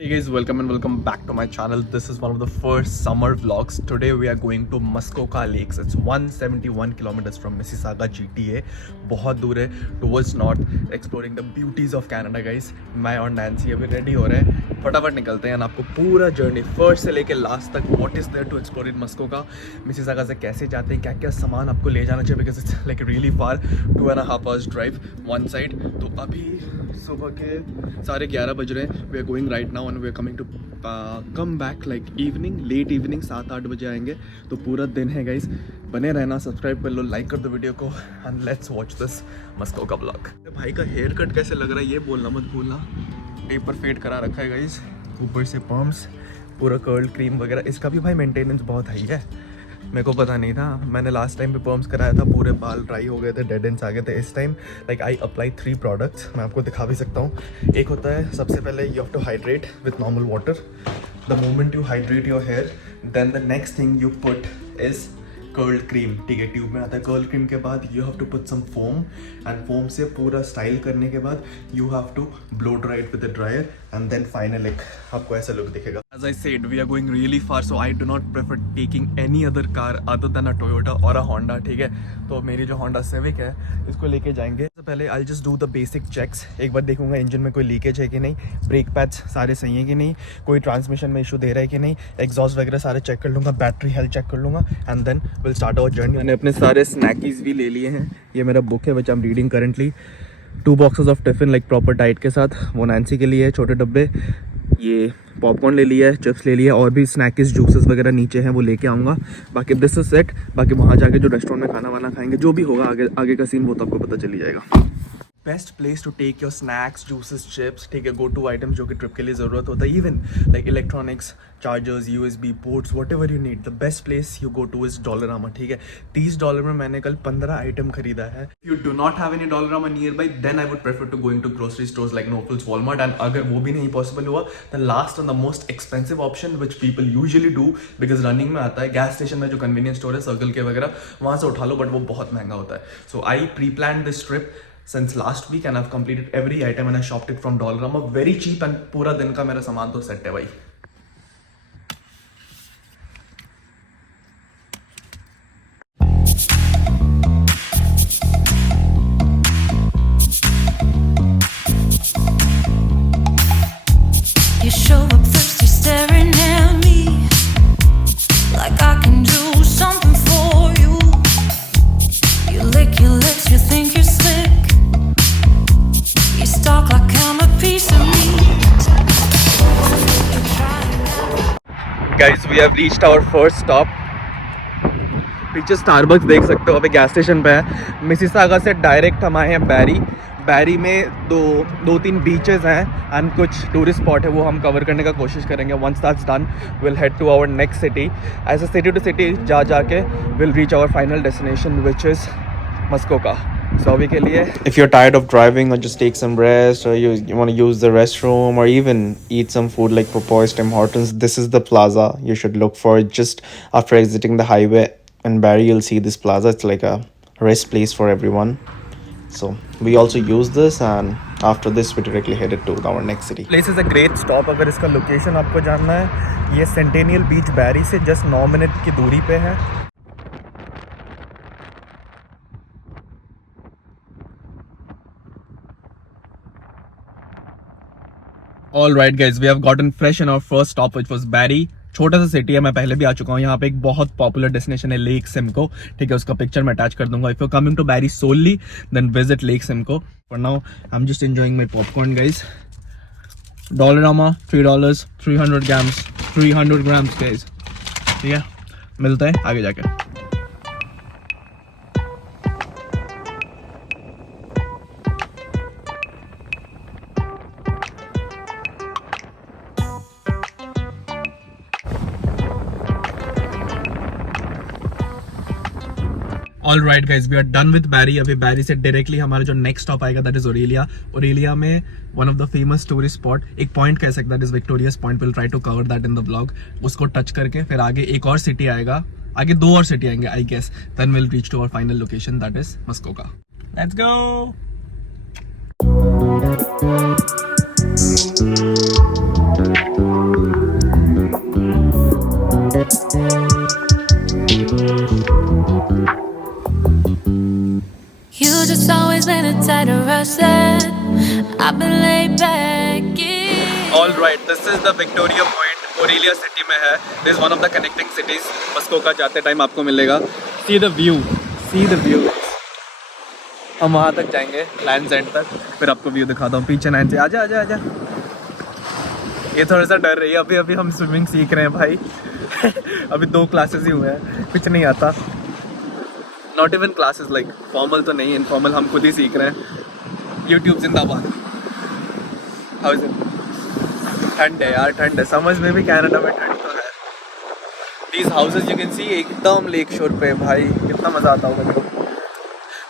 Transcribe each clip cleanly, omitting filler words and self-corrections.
Hey guys, welcome and welcome back to my channel. This is one of the first summer vlogs. Today we are going to Muskoka Lakes. It's 171 kilometers from Mississauga GTA. बहुत दूर है towards north, exploring the beauties of Canada guys. मैं और Nancy अभी ready हो रहे हैं, फटाफट निकलते हैं। आपको पूरा जर्नी फर्स्ट से लेके लास्ट तक what is there to explore in Muskoka, Mississauga से कैसे जाते हैं, क्या क्या सामान आपको ले जाना चाहिए because it's like really far, 2.5 hours drive one side. तो अभी सुबह के 11:30 बज रहे हैं. We are going right now and we are coming to come back like evening, late evening 7-8 बजे आएंगे. तो पूरा दिन है गाइस, बने रहना, सब्सक्राइब कर लो, लाइक कर दो वीडियो को and let's watch this Muskoka blog. भाई का हेयर कट कैसे लग रहा है ये बोलना मत भूलना. पेपर फेड करा रखा है गाइस, ऊपर से पम्प्स, पूरा कर्ल क्रीम वगैरह. इसका भी भाई मेंटेनेंस बहुत हाई है, मेरे को पता नहीं था. मैंने लास्ट टाइम पे पम्प्स कराया था, पूरे बाल ड्राई हो गए थे, डेड एंड्स आ गए थे. इस time like I apply 3 products, मैं आपको दिखा भी सकता हूँ. एक होता है सबसे पहले you have to hydrate with normal water. The moment you hydrate your hair then the next thing you put is curl cream. ठीक है, ट्यूब में आता है. कर्ल क्रीम के बाद you have to put some foam and foam से पूरा style करने के बाद you have to blow dry it with a dryer and then final एक आपको ऐसा लुक दिखेगा. As I said, we are going really far, so I do not prefer taking any other car other than a Toyota or a Honda. ठीक है, तो मेरी जो Honda Civic है इसको लेके जाएंगे. तो पहले I'll just do the basic checks. एक बार देखूंगा इंजन में कोई लीकेज है कि नहीं, ब्रेक पैड्स सारे सही है कि नहीं, कोई ट्रांसमिशन में इशू दे रहा है कि नहीं, एग्जॉस्ट वगैरह सारे चेक कर लूँगा, बैटरी हेल्थ चेक कर लूँगा and then will start our journey. मैंने अपने सारे स्नैकीज भी ले लिए हैं. ये मेरा बुक है which I am reading currently. 2 boxes of tiffin like proper diet के साथ, वो नैन्सी के लिए है छोटे डब्बे. ये पॉपकॉर्न ले लिया है, चिप्स ले लिया है, और भी स्नैक्स जूसेस वगैरह नीचे हैं वो लेके आऊँगा. बाकी दिस इज सेट. बाकी वहाँ जाके जो रेस्टोरेंट में खाना वाना खाएंगे, जो भी होगा आगे आगे का सीन वो तो आपको पता चली जाएगा. Best place to take your snacks, juices, chips. ठीक है, गो टू आइटम्स जो कि ट्रिप के लिए ज़रूरत होता है. Even like electronics, chargers, USB ports, what ever you need, the best place you go two is Dollarama. ठीक है, $30 में मैंने कल 15 आइटम खरीदा है. You do not have any Dollarama nearby, then I would prefer to going to grocery stores like No Frills, Walmart. And अगर वो भी नहीं पॉसिबल हुआ, the last and the most expensive option which people usually do because running में आता है, gas station में जो कन्वीनियंस स्टोर है सर्कल के वगैरह, वहाँ से उठा लो, बट वो बहुत महंगा होता है. So I pre plan this trip since last week and I've completed every item and I shopped it from Dollarama, very cheap and पूरा दिन का मेरा सामान तो सेट है भाई. You show up thirsty, staring at me like I can do something for you. You lick your lips, you think you're slick. You stalk like I'm a piece of meat. Guys, we have reached our first stop. पीछे Starbucks देख सकते हो, अभी gas station पे है. Mississauga से direct हम आए हैं बैरी. बैरी में दो तीन बीचेस हैं एंड कुछ टूरिस्ट स्पॉट है, वो हम कवर करने का कोशिश करेंगे. Once that's done will head to our next city. ऐसे सिटी टू सिटी जाके will reach our final destination which is Muskoka. So अभी के लिए, if you're tired of driving or just take some rest, or you want to use the restroom or even eat some food like Popoy's, Tim Hortons, this is the plaza you should look for. Just after exiting the highway in Barrie, you'll see this plaza. It's like a rest place for everyone. So we also use this, and after this we directly headed to our next city. Place is a great stop. अगर इसका location आपको जानना है, ये centennial बीच बैरी से just 9 minute की दूरी पे है. All right guys, we have gotten fresh in our first stop which was Barrie. छोटा सा सिटी है, मैं पहले भी आ चुका हूँ. यहाँ पे एक बहुत पॉपुलर डेस्टिनेशन है लेक सिमको. ठीक है, उसका पिक्चर मैं अटैच कर दूंगा. If you coming to Barrie solely then visit Lake Simcoe. For now I'm just enjoying my popcorn guys. Dollarama $3, 300 grams guys. ठीक है, मिलता है आगे जाके. All right guys, we are done with Barrie. अभी बैरी से डायरेक्टली हमारा जो नेक्स्ट स्टॉप आएगा दैट इज ओरेलिया. ओरेलिया में one of the famous tourist spot, एक पॉइंट कह सकते that is victorious point. Will try to cover that in the blog. उसको टच करके फिर आगे एक और सिटी आएगा, आगे 2 और सिटी आएंगे I guess. Then will reach to our final location that is Muskoka. Let's go. I said I've been laid back. Yeah. All right, this is the Victoria Point, Orillia city में है. This is one of the connecting cities. मस्कोका जाते time आपको मिलेगा. See the view, see the view. हम वहाँ तक जाएंगे land and तक, फिर आपको व्यू दिखाता हूँ. पीछे नैन से आजा आजा आजा. ये थोड़ा सा डर रही है. अभी अभी हम स्विमिंग सीख रहे हैं भाई. अभी 2 क्लासेस ही हुए हैं, कुछ नहीं आता. Not even classes, like formal तो नहीं, इनफॉर्मल हम खुद ही सीख रहे हैं. यूट्यूब जिंदाबाद. How is it? ठंड है यार, ठंड है. समझ में भी कनाडा में ठंड तो है. दीज हाउसेज यू कैन सी एकदम लेक शोर पे भाई. कितना मज़ा आता होगा देखो.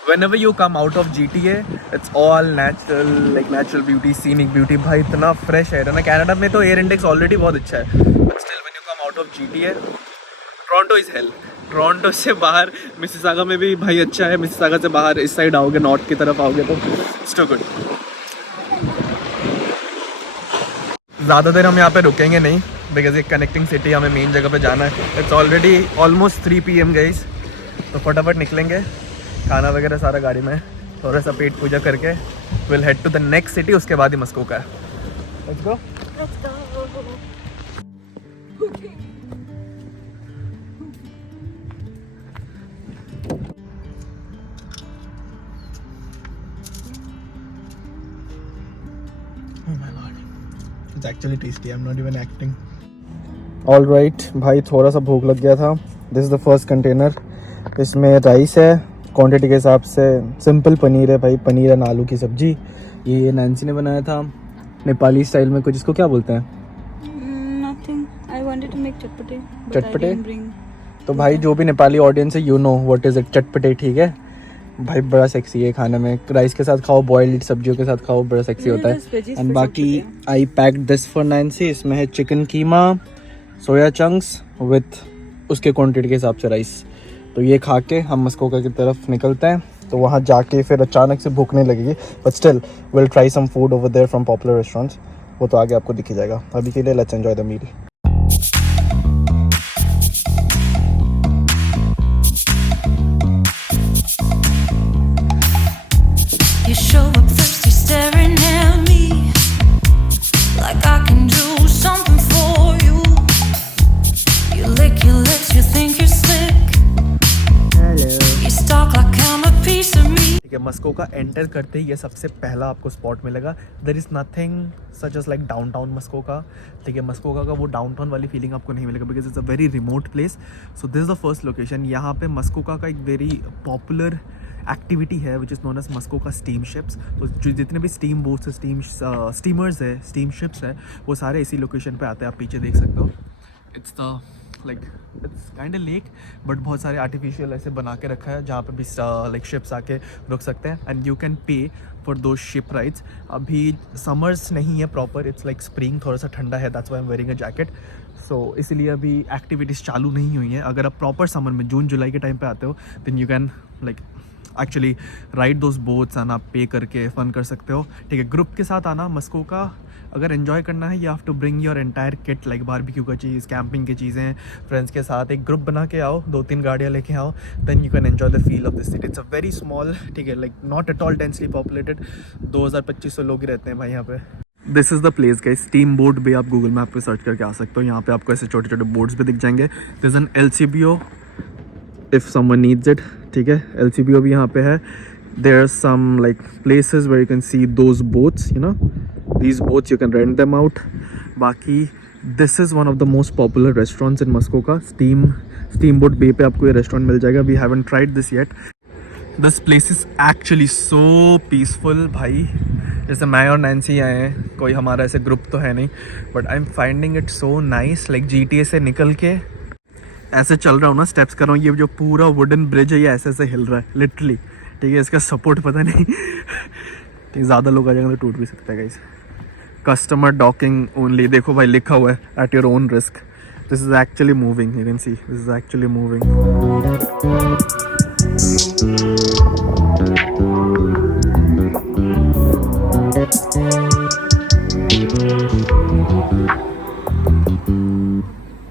Whenever you come out of GTA, it's all natural, like natural beauty, scenic beauty. भाई इतना फ्रेश एयर है ना. कनाडा में तो एयर इंडेक्स ऑलरेडी बहुत अच्छा है, but still when you come out of GTA, Toronto is hell. Toronto से बाहर मिसिसागा में भी भाई अच्छा है. मिसिसागा से बाहर इस साइड आओगे, नॉर्थ की तरफ आओगे तो इट्स टू गुड. ज़्यादा देर हम यहाँ पे रुकेंगे नहीं, बिकॉज ये कनेक्टिंग सिटी, हमें मेन जगह पे जाना है. It's already almost 3 PM guys. तो फटाफट निकलेंगे. खाना वगैरह सारा गाड़ी में, थोड़ा सा पेट पूजा करके will head to the next city. उसके बाद ही मस्कोका है. Let's go. It's actually tasty. I'm not even acting. All right भाई, थोड़ा सा भूख लग गया था. This is the first container. इसमें राइस है क्वांटिटी के हिसाब से. सिंपल पनीर है भाई, पनीर एंड आलू की सब्जी. ये नैन्सी ने बनाया था नेपाली स्टाइल में कुछ. इसको क्या बोलते हैं? Nothing. I wanted to make चटपटे. चटपटे? तो भाई जो भी नेपाली ऑडियंस है, you know what is it, चटपटे. ठीक है भाई, बड़ा सेक्सी है खाने में. राइस के साथ खाओ, बॉइल्ड सब्जियों के साथ खाओ, बड़ा सेक्सी होता है. एंड बाकी आई पैक्ड दिस फॉर नैन्सी. इसमें है chicken keema, soya chunks with उसके क्वांटिटी के हिसाब से राइस. तो ये खा के हम मस्कोका की तरफ निकलते हैं. तो वहाँ जाके फिर अचानक से भूख नहीं लगेगी, but still will try some food over there from popular restaurants. वो तो आगे आपको दिख ही जाएगा. अभी के लिए let's enjoy the meal. You show up first, you're staring at me like I can do something for you. You lick your lips, you think you're slick. Hello. You stalk like I'm a piece of me. ठीक है, मस्कोका enter करते ही ये सबसे पहला आपको spot मिलेगा. There is nothing such as like downtown Muskoka. ठीक है, मस्कोका का वो डाउनटाउन वाली फीलिंग आपको नहीं मिलेगा, because it's a very remote place. So this is the first location. यहाँ पे मस्कोका का एक वेरी पॉपुलर एक्टिविटी है which is known as Muskoka steam ships. तो जो जितने भी स्टीम बोट्स है, स्टीमर्स है, स्टीम शिप्स है, वो सारे इसी लोकेशन पे आते हैं. आप पीछे देख सकते हो. It's the like it's kind of lake, but बहुत सारे आर्टिफिशियल ऐसे बना के रखा है जहाँ पे भी लाइक शिप्स आके रुक सकते हैं. And you can pay for दो शिप राइड्स. अभी समर्स नहीं है प्रॉपर, इट्स लाइक स्प्रिंग, थोड़ा सा ठंडा है. That's why I am wearing a jacket. So इसलिए अभी एक्टिविटीज़ चालू नहीं हुई हैं. अगर आप प्रॉपर समर में जून जुलाई के टाइम पे आते हो, then you can like actually ride those boats and आप पे करके फ़न कर सकते हो. ठीक है, ग्रुप के साथ आना. मस्कोका अगर एंजॉय करना है, you have to bring your entire kit, like barbecue का चीज़, कैंपिंग की चीज़ें. फ्रेंड्स के साथ एक ग्रुप बना के आओ, 2-3 गाड़ियाँ लेके आओ, then you can enjoy the feel of this city. It's a very small, ठीक है, like not at all densely populated. 2000-2500 लोग ही रहते हैं भाई यहाँ पे. This is the place guys. Steam boat भी आप गूगल मैप पे सर्च करके आ सकते हो. यहाँ पे आपको ऐसे छोटे छोटे बोट्स भी दिख जाएंगे. This an LCBO if someone needs it. ठीक है, LCBO भी यहाँ पे है. There are some like places where you can see those boats, you know, these boats you can rent them out. बाकी this is one of the most popular restaurants in Muskoka. Steamboat Bay पे आपको ये restaurant मिल जाएगा. We haven't tried this yet. This place is actually so peaceful भाई. जैसे मैं और Nancy आए हैं, कोई हमारा ऐसे ग्रुप तो है नहीं, but I am finding it so nice. Like GTA से निकल के ऐसे चल रहा हूँ ना, स्टेप्स कर रहा हूँ, ये जो पूरा वुडन ब्रिज है ये ऐसे ऐसे हिल रहा है लिटरली. ठीक है, इसका सपोर्ट पता नहीं. ज़्यादा लोग आ जाएंगे तो टूट भी सकता है गाइस. Customer docking only. देखो भाई लिखा हुआ है at your own risk. This is actually moving, you can see this is actually moving.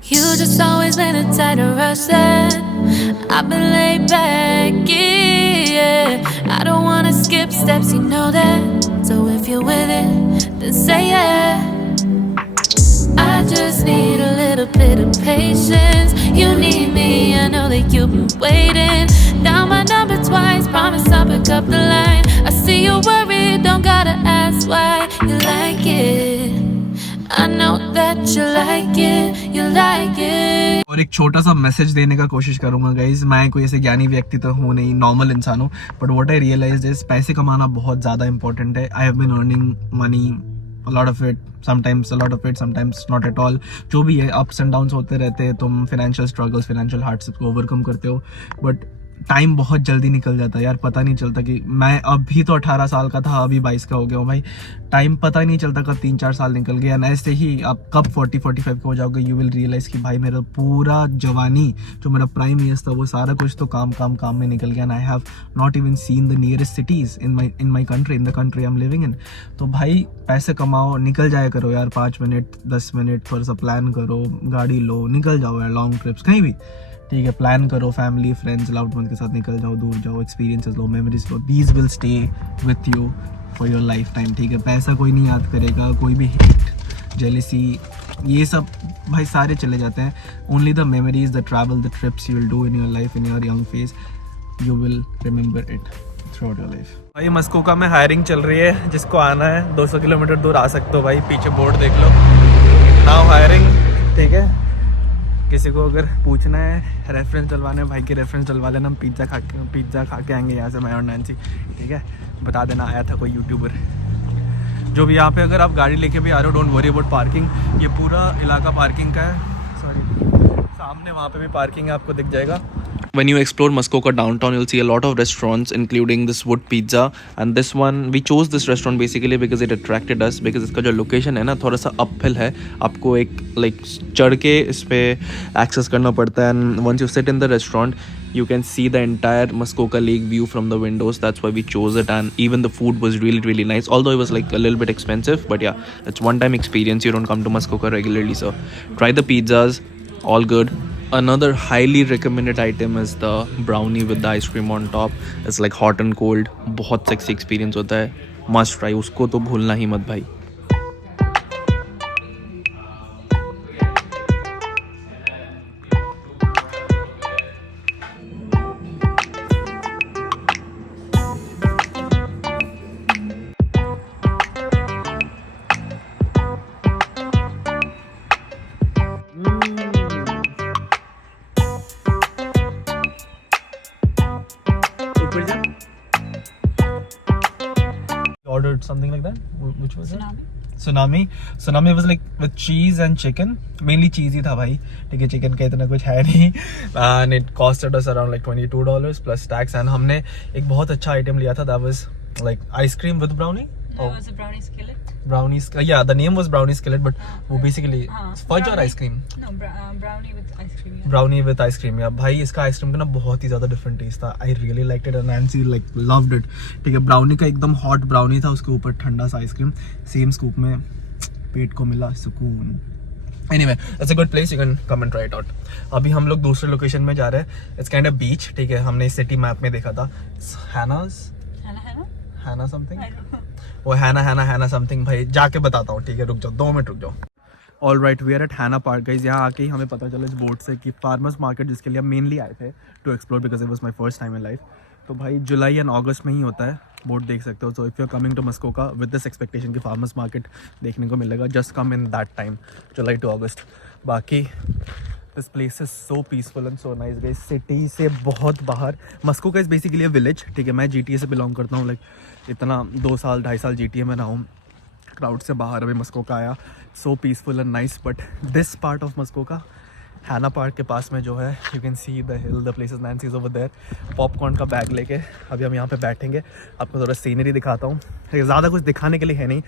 You just always been a tighter I said I've been laid back, yeah. I don't wanna skip steps, you know that. So if you're with it, then say yeah. I just need a little bit of patience. You need me, I know that you've been waiting. Down my number twice, promise I'll pick up the line. I see you worried, don't gotta ask why. You like it, I know that you like it, you like it. और एक छोटा सा message देने का कोशिश करूंगा guys. मैं कोई ऐसे ज्ञानी व्यक्ति तो हूँ नहीं, नॉर्मल इंसान हूँ, but what I realised is पैसे कमाना बहुत ज़्यादा इंपॉर्टेंट है. I have been earning money, a lot of it, sometimes a lot of it, sometimes not at all. जो भी है, ups and downs होते रहते हैं. तुम financial struggles, financial hardships को overcome करते हो, but टाइम बहुत जल्दी निकल जाता है यार. पता नहीं चलता कि मैं अभी तो 18 साल का था, अभी 22 का हो गया हूँ भाई. टाइम पता ही नहीं चलता कब 3-4 साल निकल गया. ऐसे ही आप कब 40-45 के हो जाओगे, यू विल रियलाइज कि भाई मेरा पूरा जवानी, जो मेरा प्राइम ईयर्स था, वो सारा कुछ तो काम में निकल गया. And I have not even seen the nearest cities in my country, in the country I am living in. तो भाई पैसे कमाओ, निकल जाया करो यार. 5 मिनट 10 मिनट थोड़ा सा प्लान करो, गाड़ी लो, निकल जाओ यार लॉन्ग ट्रिप्स कहीं भी. ठीक है, प्लान करो, फैमिली फ्रेंड्स लव्ड वन के साथ निकल जाओ, दूर जाओ, experiences low, memories low. These will stay with you for your life time. ठीक है, पैसा कोई नहीं याद करेगा, कोई भी हेट, जेलिसी, ये सब भाई सारे चले जाते हैं. Only the memories, the travel, the trips you will do in your life, in your young phase, you will remember it through out your life. भाई मस्कोका में हायरिंग चल रही है. जिसको आना है 200 किलोमीटर दूर आ सकते हो भाई. पीछे बोर्ड देख लो, नाउ हायरिंग. ठीक है, किसी को अगर पूछना है, रेफरेंस डलवाना है, भाई के रेफरेंस डलवा लेना. हम पिज़्ज़ा खा के आएंगे यहाँ से, मैं और नैन्सी. ठीक है, बता देना आया था कोई यूट्यूबर. जो भी यहाँ पे अगर आप गाड़ी लेके भी आ रहे हो, डोंट वरी अबाउट पार्किंग. ये पूरा इलाका पार्किंग का है. सॉरी, सामने वहाँ पे भी पार्किंग है, आपको दिख जाएगा. When you explore Muskoka downtown, you'll see a lot of restaurants, including this Wood Pizza. And this one, we chose this restaurant basically because it attracted us, because इसका जो location है ना, थोड़ा सा uphill है. आपको एक like चढ़ के इस पे access करना पड़ता है. And once you sit in the restaurant, you can see the entire Muskoka Lake view from the windows. That's why we chose it. And even the food was really, really nice. Although it was like a little bit expensive, but yeah, it's one-time experience. You don't come to Muskoka regularly, so try the pizzas. All good. Another highly recommended item is the brownie with the ice cream on top. It's like hot and cold. बहुत sexy experience होता है. Must try. उसको तो भूलना ही मत भाई. Ordered something like that. Which was it? Tsunami was like with cheese and chicken. Mainly cheese ही था भाई. ठीक है, chicken का इतना कुछ है नहीं. And it costed us around like $22 plus tax. And हमने एक बहुत अच्छा item लिया था. That was like ice cream with brownie. No, it was a brownie skillet. Brownies. Yeah, the name was brownie skillet, but वो basically fudge और ice cream. No, brownie with ice cream. Yeah. Brownie with ice cream. या भाई इसका ice cream का ना बहुत ही ज़्यादा different test था. I really liked it and Nancy like loved it. ठीक है, ब्राउनी का एकदम हॉट ब्राउनी था, उसके ऊपर ठंडा सा आइसक्रीम. सेम स्कूप में पेट को मिला सुकून. Anyway, it's a good place, you can come and try it out. अभी हम लोग दूसरे लोकेशन में जा रहे हैं. इट्स काइंड ऑफ बीच. ठीक है, हमने सिटी मैप में देखा था. हैना समथिंग, वो हैना समथिंग. भाई जाके बताता हूँ. ठीक है, रुक जाओ 2 मिनट रुक जाओ. All right, we are at Hanna park guys. यहाँ आके ही हमें पता चला इस बोर्ड से कि फार्मर्स मार्केट, जिसके लिए हम मेनली आए थे to explore because it was my first time in life, तो भाई जुलाई एंड अगस्त में ही होता है. बोर्ड देख सकते हो. So if you are coming to Muskoka with this expectation कि फार्मर्स मार्केट देखने को मिलेगा, just come in that time, July to August. बाकी this place is so peaceful and so nice guys. City से बहुत बाहर. Muskoka is basically a village. ठीक है, मैं GTA से बिलोंग करता हूँ. लाइक इतना 2-2.5 साल GTA में रहा हूँ. क्राउड से बाहर अभी मस्कोका आया. So peaceful and nice. But this part of Muskoka, Hanna park के पास में जो है, you can see the hill, the places. Nancy is over there. Popcorn का बैग लेके अभी हम यहाँ पे बैठेंगे. आपको थोड़ा सीनरी दिखाता हूँ. ज़्यादा कुछ दिखाने के लिए है नहीं.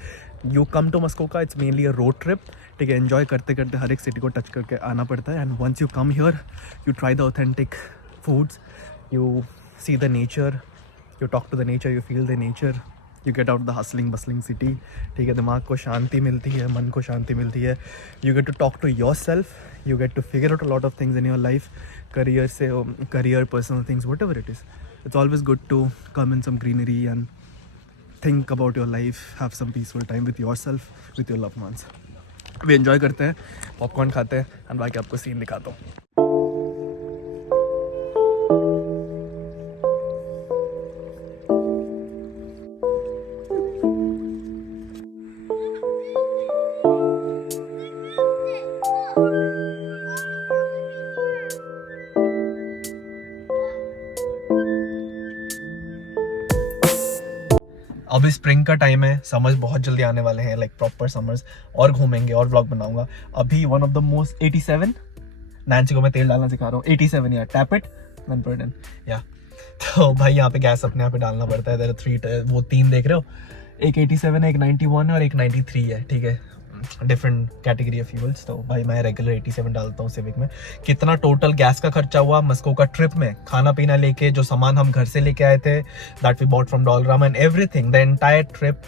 You come to Muskoka, it's mainly a road trip. ठीक है, एन्जॉय करते करते हर एक सिटी को टच करके आना पड़ता है. And once you come here, you try the authentic foods, you see the nature, you talk to the nature, you feel the nature, you get out the hustling bustling city. ठीक है, दिमाग को शांति मिलती है, मन को शांति मिलती है. You get to talk to your self, you get to figure out a lot of things in your life, career, personal things, whatever it is. It's always good to come in some greenery and think about your life, have some peaceful time with yourself, with your loved ones. We enjoy करते हैं, popcorn खाते हैं, and बाकी आपको scene दिखाता हूँ. अभी spring का टाइम है, समर्स बहुत जल्दी आने वाले हैं, लाइक प्रॉपर समर्स, और घूमेंगे और व्लॉग बनाऊंगा. अभी one of the most 87, Nancy को मैं तेल डालना सिखा रहा हूँ. 87 या tap it then put in या. तो भाई यहाँ पे गैस अपने आप पे डालना पड़ता है. देयर आर 3 वो 3 देख रहे हो, एक 87 है, एक 91 है और एक 93 है. ठीक है, डिफरेंट कैटेगरी ऑफ फ्यूल्स. तो भाई मैं रेगुलर 87 डालता हूँ सिविक में. कितना टोटल गैस का खर्चा हुआ मस्को का ट्रिप में, खाना पीना लेके, जो सामान हम घर से लेके आए थे, that we bought from Dollarama and everything, the entire trip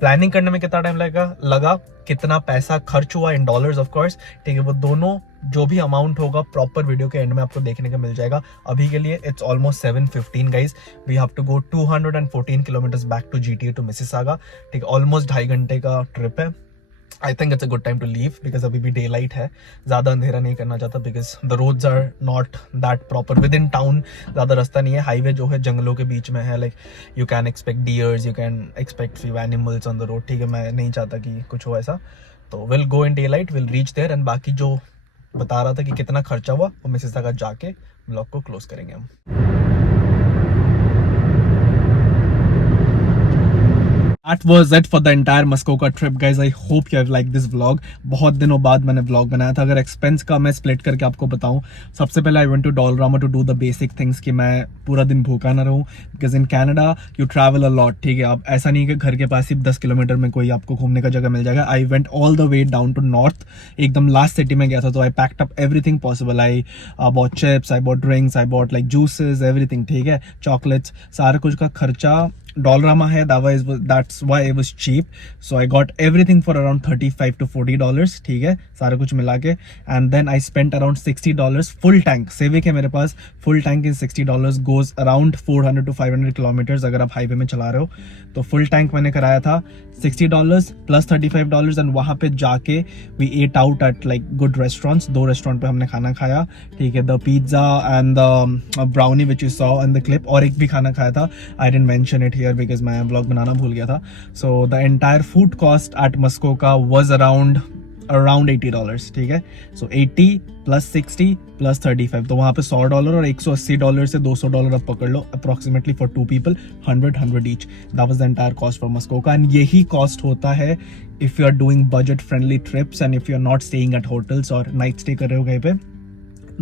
planning करने में कितना टाइम लगा, कितना पैसा खर्च हुआ इन डॉलर्स ऑफ कोर्स. ठीक है, वो दोनों जो भी अमाउंट होगा प्रॉपर वीडियो के एंड में आपको देखने को मिल जाएगा. अभी के लिए it's almost 7:15 guys. We have to go 214 kilometres back to GTA to Mississauga. ठीक है, ऑलमोस्ट 2.5 घंटे का ट्रिप है. I think it's a good time to leave because अभी भी डे लाइट है. ज़्यादा अंधेरा नहीं करना चाहता because the roads are not that proper. Within town ज़्यादा रास्ता नहीं है. हाईवे जो है जंगलों के बीच में है. Like you can expect dears, you can expect few animals on the road. ठीक है, मैं नहीं चाहता कि कुछ हो ऐसा. तो will go in daylight, will reach there, and बाकी जो बता रहा था कि कितना खर्चा हुआ वो मिसिसागा जाके ब्लॉग को क्लोज करेंगे हम. That was it for the entire Muskoka trip, guys. I hope you have liked this vlog. बहुत दिनों बाद मैंने vlog बनाया था. अगर expense का मैं split करके आपको बताऊं, सबसे पहले I went to Dollarama to do the basic things कि मैं पूरा दिन भूखा ना रहूं. Because in Canada you travel a lot. ठीक है, अब ऐसा नहीं कि घर के पास ही 10 किलोमीटर में कोई आपको घूमने का जगह मिल जाएगा. I went all the way down to north. एकदम last city में गया था, तो I packed up everything possible. I bought chips, I bought drinks, I bought like juices, everything. ठीक है, chocolates, सारा कुछ का खर्चा Dollarama है. That's why it was cheap. So I got everything for around $35 to $40. ठीक है, सारा कुछ मिला के. And then I spent around $60 full tank. Civic है मेरे पास, full tank in $60 goes around 400 to 500 kilometers. अगर आप हाईवे में चला रहे हो तो full tank मैंने कराया था $60 plus $35. एंड वहाँ पे जाके we ate out at like good restaurants. 2 restaurant पे हमने खाना खाया. ठीक है, the pizza and the brownie which you saw in the clip, और एक भी खाना खाया था. I didn't mention it here because मैं ब्लॉग बनाना भूल गया था. So the entire food cost at Muskoka was around $80. ठीक है, so 80 plus 60 plus 35, तो वहाँ पे $100 और $180 से $200 आप पकड़ लो approximately for 2 people, 100 each. That was the entire cost for Muskoka. And यही cost होता है if you are doing budget friendly trips and if you are not staying at hotels और night stay कर रहे हो कहीं पे.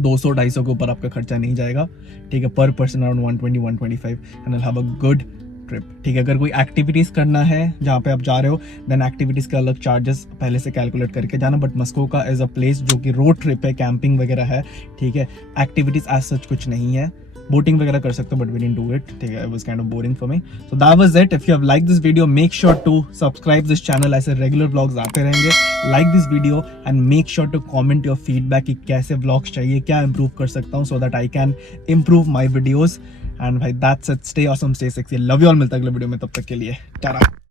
200-250 के ऊपर आपका खर्चा नहीं जाएगा. ठीक है, per person around 120-125 and you'll have a good trip. ठीक है, अगर कोई एक्टिविटीज करना है जहाँ पे आप जा रहे हो देन एक्टिविटीज के अलग चार्जेस पहले से कैलकुलेट करके जाना. बट मस्कोका इज अ प्लेस जो कि रोड ट्रिप है, कैंपिंग वगैरह है. ठीक है, एक्टिविटीज एज सच कुछ नहीं है. बोटिंग वगैरह कर सकते हो but we didn't do it. ठीक है, it was kind of boring for me. So that was it. If you have like this video make sure to subscribe this channel. ऐसे रेगुलर व्लॉग्स आते रहेंगे. Like this video and make sure to comment your feedback कि कैसे vlogs चाहिए, क्या improve कर सकता हूँ, so that I can improve my videos. And भाई that's it. Stay awesome, stay sexy. Love you all. मिलता है अगले वीडियो में, तब तक के लिए टाटा.